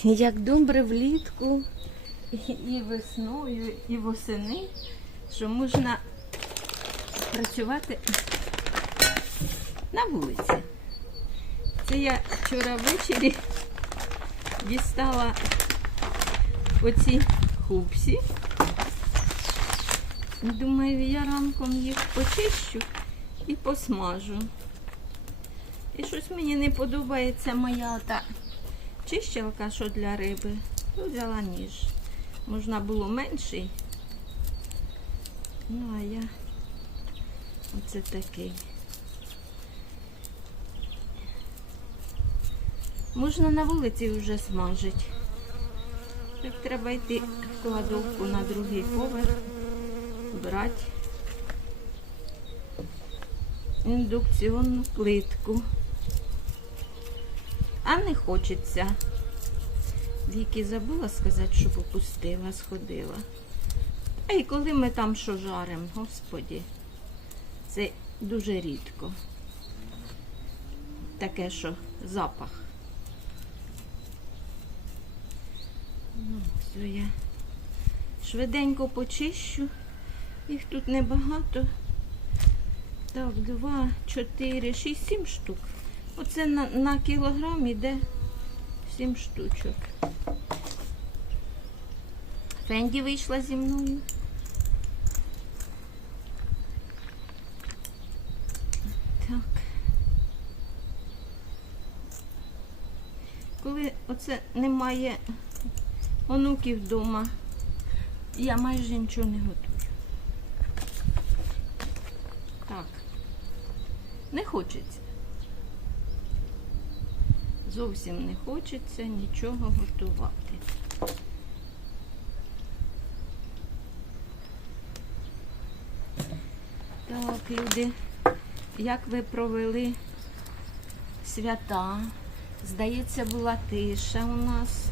як добре влітку, і, весною, і восени, що можна працювати на вулиці. Це я вчора ввечері дістала оці хупсі. Думаю, я ранком їх почищу і посмажу. І щось мені не подобається моя та чищалка, що для риби. Ну, взяла ніж. Можна було менший. Ну, а я оце такий. Можна на вулиці вже смажити. Так треба йти в кладовку на другий поверх, брати індукційну плитку. А не хочеться. Віки забула сказати, що попустила, сходила. А і коли ми там що жаримо, господі, це дуже рідко. Таке, що запах. Ну, все я швиденько почищу. Їх тут небагато. Так, два, чотири, шість, сім штук. Оце на, на кілограм іде сім штучок. Фенді вийшла зі мною. Так. Коли оце немає онуків вдома, я майже нічого не готую. Так. Не хочеться. Зовсім не хочеться нічого готувати. Так, люди, як ви провели свята? Здається, була тиша у нас,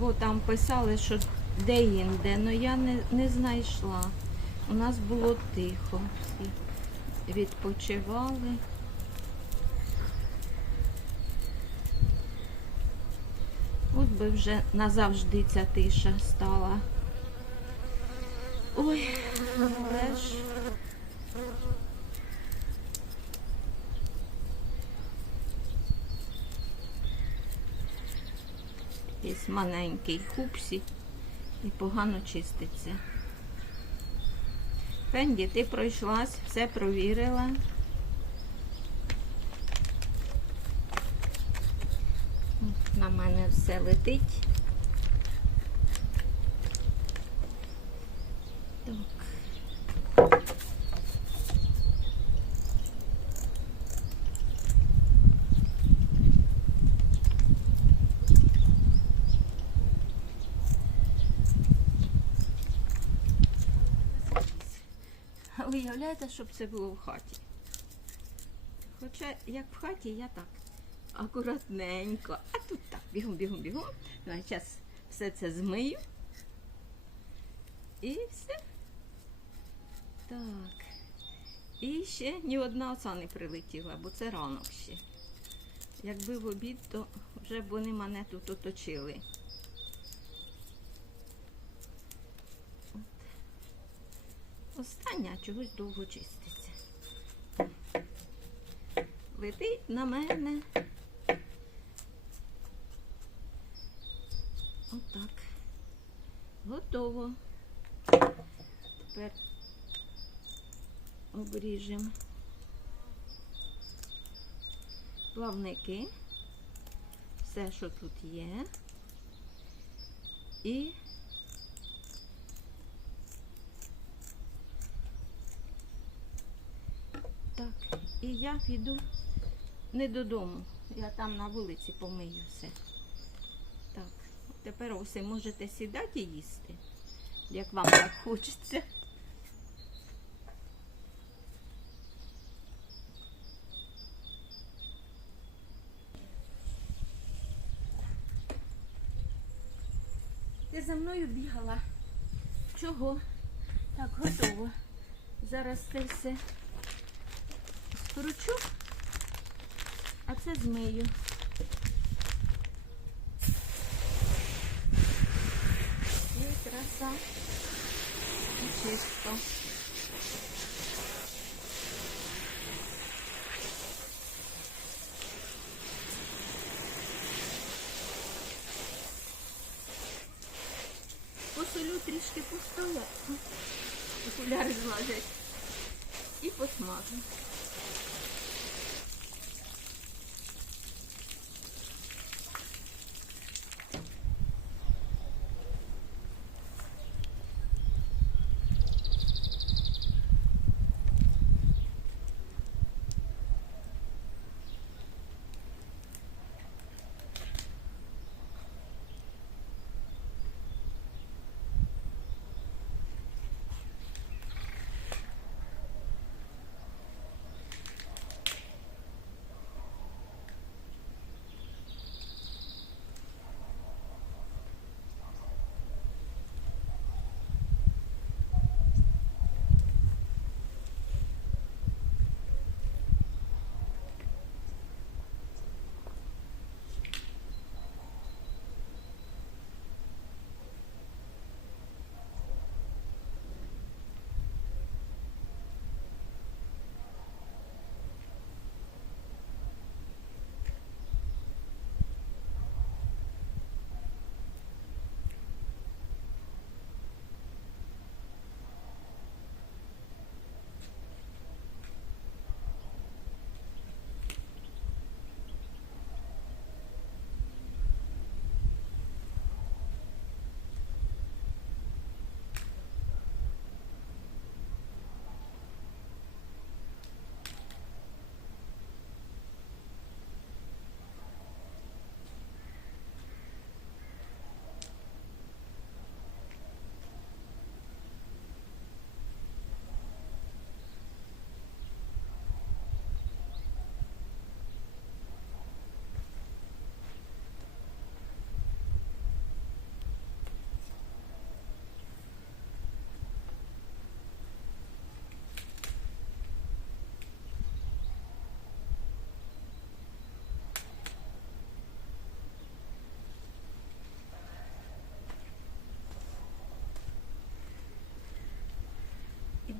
бо там писали, що де-інде, але я не, не знайшла. У нас було тихо. Всі відпочивали. Би вже назавжди ця тиша стала. Ой, але ж. Є маленький хупсі і погано чиститься. Фенді, ти пройшлась, все провірила. На мене все летить. Так. Уявляєте, щоб це було в хаті? Хоча як в хаті, я так акуратненько. А тут так, бігом, бігом, бігом. Ну, а зараз все це змию. І все. Так. І ще ні одна оса не прилетіла, бо це ранок ще. Якби в обід, то вже б вони мене тут оточили. Остання чогось довго чиститься. Летить на мене. Готово. Тепер обріжемо плавники. Все, що тут є. І Так, і я піду не додому. Я там на вулиці помию все. Тепер усе можете сідати і їсти, як вам так хочеться. Ти за мною бігала. Чого? Так, готово. Зараз це все скручу, а це змию. все. І Чисто. Посолю трішки постоять. Окуляри злазять. І посмажу.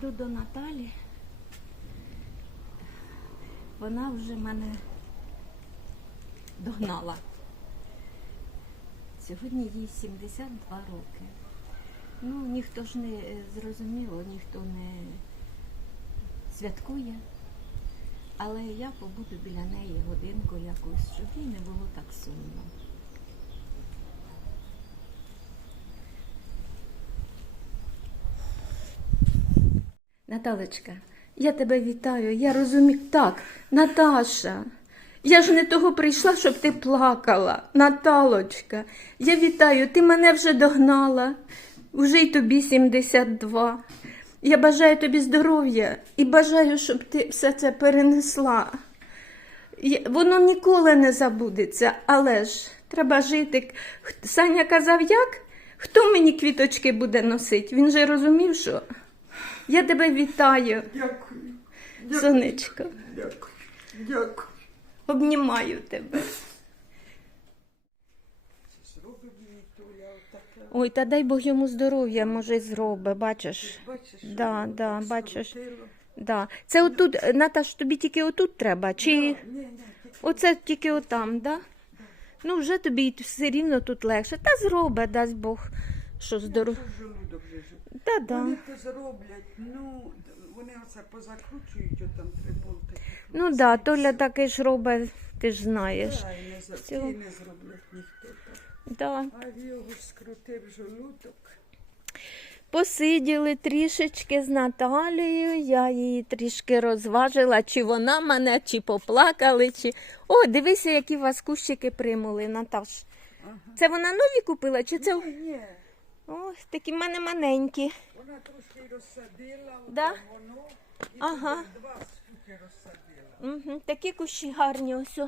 Іду до Наталі. Вона вже мене догнала. Сьогодні їй 72 роки. Ну, ніхто ж не е, зрозуміло, ніхто не святкує. Але я побуду біля неї годинку якусь, щоб їй не було так сумно. Наталечка, я тебе вітаю. Я розумію. Так, Наташа, я ж не того прийшла, щоб ти плакала. Наталочка, я вітаю, ти мене вже догнала. Вже й тобі 72. Я бажаю тобі здоров'я і бажаю, щоб ти все це перенесла. Воно ніколи не забудеться, але ж треба жити. Саня казав, як? Хто мені квіточки буде носити? Він же розумів, що я тебе вітаю, Дякую. Дякую. сонечко. Дякую. Дякую. Обнімаю тебе. Ой, та дай Бог йому здоров'я, може, зробить, бачиш. Бачиш, Да, воно да, так бачиш. скрутило. Да. Це отут, Наташ, тобі тільки отут треба? Чи Ні, ні, оце тільки отам, да? Ну, вже тобі й все рівно тут легше. Та зробить, дасть Бог, що здоров... що желудок ж. Та да. Вони то зроблять, ну, вони оце позакручують, отам три болтики. Ну так, да, Толя такий ж робить, ти ж знаєш. Та, не, за- Всього. не зроблять ніхто так. Да. А в його скрутив желудок. Посиділи трішечки з Наталією, я її трішки розважила, чи вона мене, чи поплакали, чи. О, дивися, які у вас кущики примули, Наташ. Ага. Це вона нові купила, чи це. Ні, ні, Ось такі в мене маленькі. вона трошки розсадила, Да? воно, і Ага. два штуки розсадила. Угу, такі кущі гарні ось.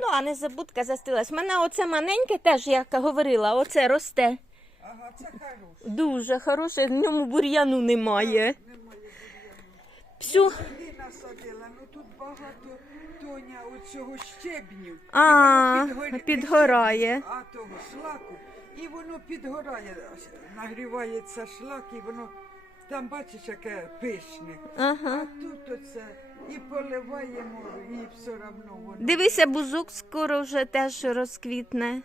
Ну, а незабудка застилась. У мене оце маленьке теж, як говорила, оце росте. Ага, це хороше. Дуже хороше, в ньому бур'яну немає. Немає бур'яну. Всю. Сюди насадила, ну тут багато тоня оцього щебню. А, підгорає. А того шлаку. І воно підгорає, нагрівається шлак, і воно там бачиш, яке пишне. Ага. А тут оце і поливаємо, і все одно воно. Дивися, бузок скоро вже теж розквітне.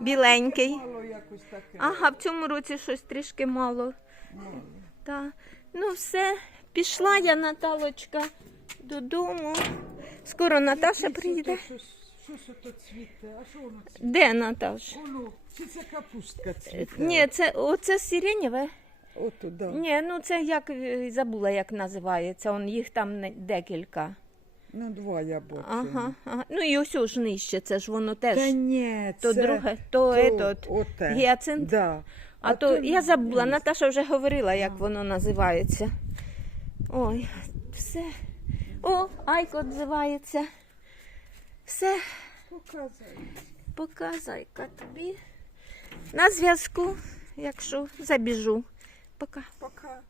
Біленький. Мало якось таке. Ага, в цьому році щось трішки мало. Мало. Так. Ну все, пішла я, Наталочка, додому. Скоро Наташа прийде. Ото Щось, щось цвіте. А що воно цвіте? Де Наташ? Воно, чи це капустка цвіте? Ні, це оце сиренєве. Ото, да. Ні, ну це як е, забула, як називається. Он їх там не- декілька. Ну, два я бачу. Ага, ага. Ну і ось ж нижче, це ж воно теж. Та ні, то це... друге, то, етот, оте. гіацинт. Да. А, то це я забула. Наташа вже говорила, як воно називається. Ой, все. О, Айко відзивається. Все, Показай. Показай-ка тобі. На зв'язку, якщо забіжу. Пока. Пока.